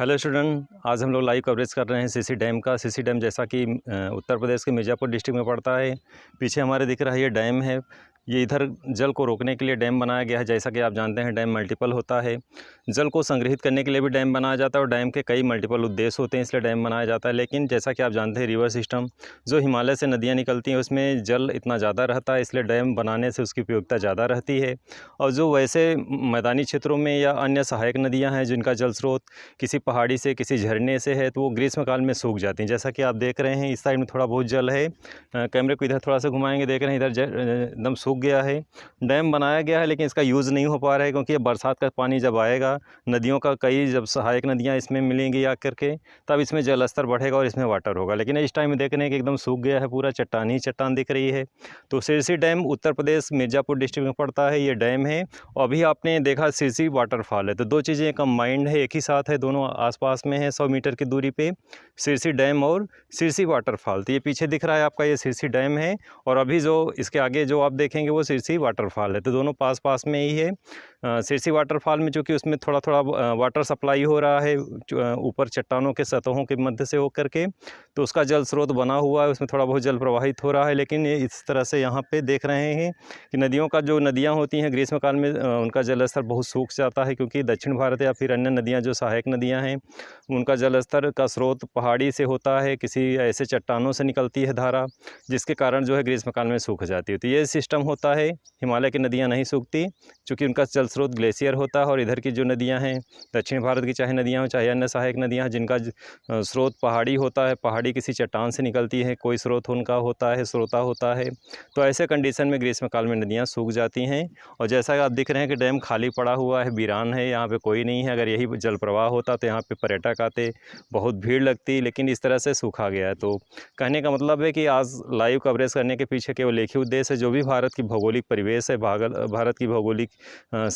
Hello student, आज हम लोग लाइव कवरेज कर रहे हैं सीसी डैम का। सीसी डैम जैसा कि उत्तर प्रदेश के मिर्ज़ापुर डिस्ट्रिक्ट में पड़ता है। पीछे हमारे दिख रहा है ये डैम है। ये इधर जल को रोकने के लिए डैम बनाया गया है। जैसा कि आप जानते हैं डैम मल्टीपल होता है। जल को संग्रहित करने के लिए भी डैम बनाया जाता है और डैम के कई मल्टीपल उद्देश्य होते हैं, इसलिए डैम बनाया जाता है। लेकिन जैसा कि आप जानते हैं रिवर सिस्टम जो हिमालय से नदियाँ निकलती हैं उसमें जल इतना ज़्यादा रहता है, इसलिए डैम बनाने से उसकी उपयोगिता ज़्यादा रहती है। और जो वैसे मैदानी क्षेत्रों में या अन्य सहायक नदियाँ हैं जिनका जल स्रोत किसी पहाड़ी से किसी झरने से है तो वो ग्रीष्म काल में सूख जाती हैं। जैसा कि आप देख रहे हैं इस साइड में थोड़ा बहुत जल है। कैमरे को इधर थोड़ा सा घुमाएंगे, देख रहे हैं इधर एकदम सूख गया है। डैम बनाया गया है लेकिन इसका यूज़ नहीं हो पा रहा है क्योंकि ये बरसात का पानी जब आएगा, नदियों का कई जब सहायक नदियाँ इसमें मिलेंगी आकर के, तब इसमें जल स्तर बढ़ेगा और इसमें वाटर होगा। लेकिन इस टाइम में देख रहे हैं कि एकदम सूख गया है, पूरा चट्टान ही चट्टान दिख रही है। तो सिरसी डैम उत्तर प्रदेश मिर्ज़ापुर डिस्ट्रिक्ट में पड़ता है, ये डैम है। और अभी आपने देखा सिरसी वाटरफॉल है, तो दो चीज़ें कंबाइंड है, एक ही साथ है, दोनों आसपास में है 100 मीटर की दूरी पे, सिरसी डैम और सिरसी वाटरफॉल। तो ये पीछे दिख रहा है आपका, ये सिरसी डैम है और अभी जो इसके आगे जो आप देखेंगे वो सिरसी वाटरफॉल है। तो दोनों पास पास में ही है। सिरसी वाटरफॉल में चूँकि उसमें थोड़ा थोड़ा वाटर सप्लाई हो रहा है ऊपर चट्टानों के सतहों के मध्य से होकर के, तो उसका जल स्रोत बना हुआ है, उसमें थोड़ा बहुत जल प्रवाहित हो रहा है। लेकिन ये इस तरह से यहाँ पे देख रहे हैं कि नदियों का जो नदियाँ होती हैं ग्रीष्मकाल में उनका जल स्तर बहुत सूख जाता है, क्योंकि दक्षिण भारत या फिर अन्य नदियाँ जो सहायक नदियाँ हैं उनका जल स्तर का स्रोत पहाड़ी से होता है, किसी ऐसे चट्टानों से निकलती है धारा, जिसके कारण जो है ग्रीष्मकाल में सूख जाती है। तो ये सिस्टम होता है। हिमालय की नदियाँ नहीं सूखती क्योंकि उनका जल स्रोत ग्लेशियर होता है, और इधर की जो नदियाँ हैं दक्षिण भारत की, चाहे नदियाँ हो चाहे अन्य सहायक नदियाँ हैं, जिनका स्रोत पहाड़ी होता है, पहाड़ी किसी चट्टान से निकलती है, कोई स्रोत उनका होता है, स्रोता होता है, तो ऐसे कंडीशन में ग्रीष्मकाल में नदियाँ सूख जाती हैं। और जैसा कि आप दिख रहे हैं कि डैम खाली पड़ा हुआ है, वीरान है, यहाँ पे कोई नहीं है। अगर यही जल प्रवाह होता तो यहाँ पे पर्यटक आते, बहुत भीड़ लगती, लेकिन इस तरह से सूखा गया है। तो कहने का मतलब है कि आज लाइव कवरेज करने के पीछे केवल एक ही उद्देश्य है, जो भी भारत की भौगोलिक परिवेश है, भारत की भौगोलिक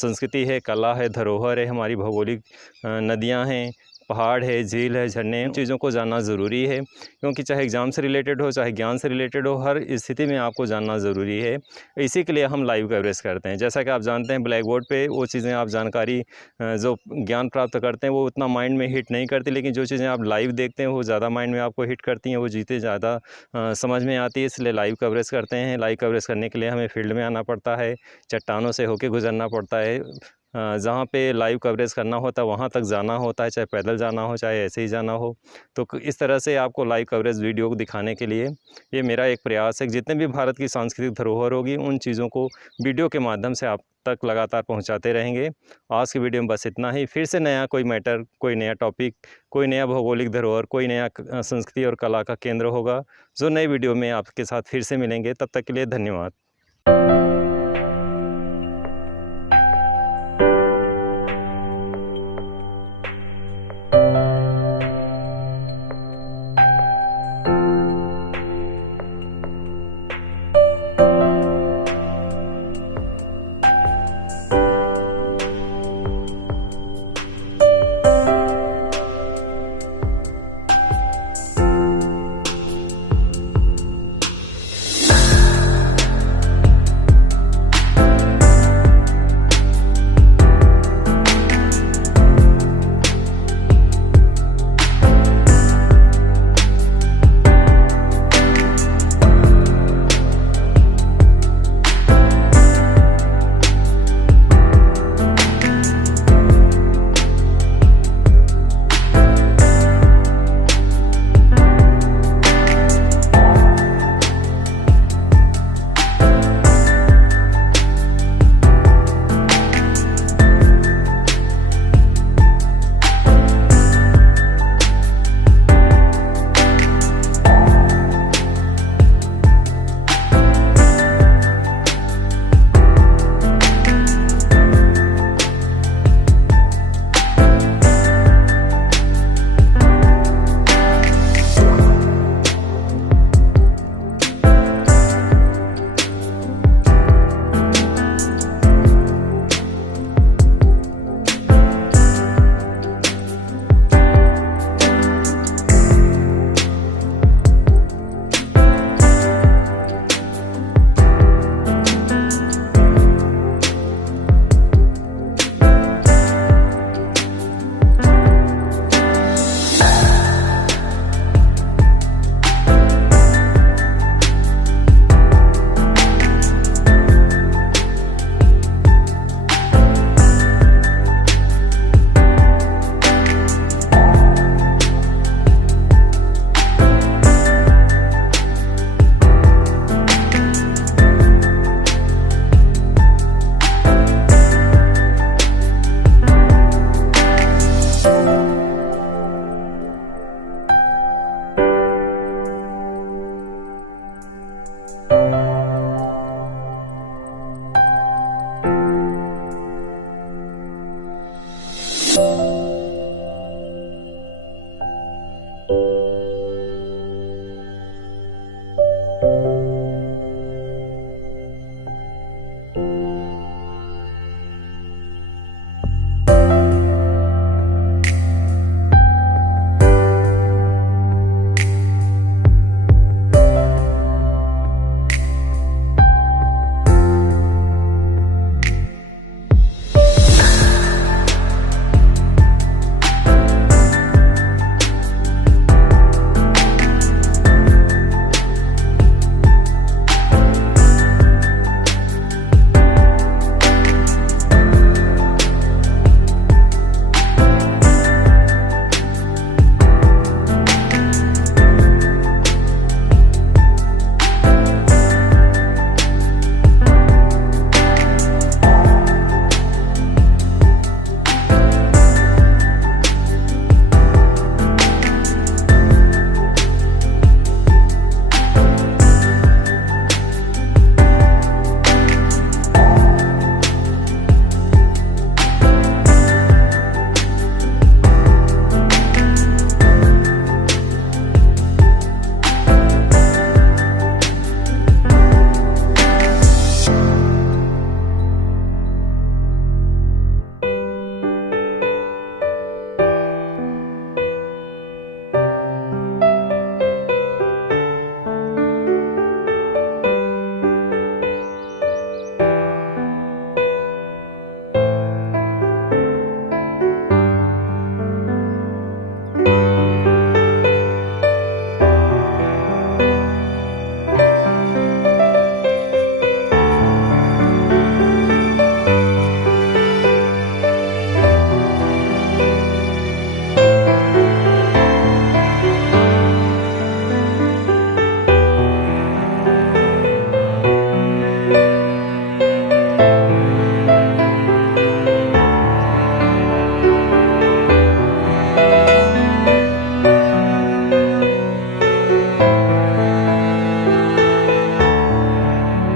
संस्कृति है, कला है, धरोहर है, हमारी भौगोलिक नदियाँ हैं, पहाड़ है, झील है, झरने, इन चीज़ों को जानना ज़रूरी है। क्योंकि चाहे एग्ज़ाम से रिलेटेड हो, चाहे ज्ञान से रिलेटेड हो, हर स्थिति में आपको जानना ज़रूरी है। इसी के लिए हम लाइव कवरेज करते हैं। जैसा कि आप जानते हैं ब्लैक बोर्ड पे वो चीज़ें आप जानकारी जो ज्ञान प्राप्त करते हैं वो उतना माइंड में हिट नहीं करती, लेकिन जो चीज़ें आप लाइव देखते हैं वो ज़्यादा माइंड में आपको हिट करती हैं, वो चीज़ें ज़्यादा समझ में आती है। इसलिए लाइव कवरेज करते हैं। लाइव कवरेज करने के लिए हमें फील्ड में आना पड़ता है, चट्टानों से होके गुजरना पड़ता है। जहाँ पे लाइव कवरेज करना होता है वहाँ तक जाना होता है, चाहे पैदल जाना हो चाहे ऐसे ही जाना हो। तो इस तरह से आपको लाइव कवरेज वीडियो को दिखाने के लिए ये मेरा एक प्रयास है कि जितने भी भारत की सांस्कृतिक धरोहर होगी उन चीज़ों को वीडियो के माध्यम से आप तक लगातार पहुंचाते रहेंगे। आज की वीडियो में बस इतना ही। फिर से नया कोई मैटर, कोई नया टॉपिक, कोई नया भौगोलिक धरोहर, कोई नया संस्कृति और कला का केंद्र होगा, जो नई वीडियो में आपके साथ फिर से मिलेंगे। तब तक के लिए धन्यवाद।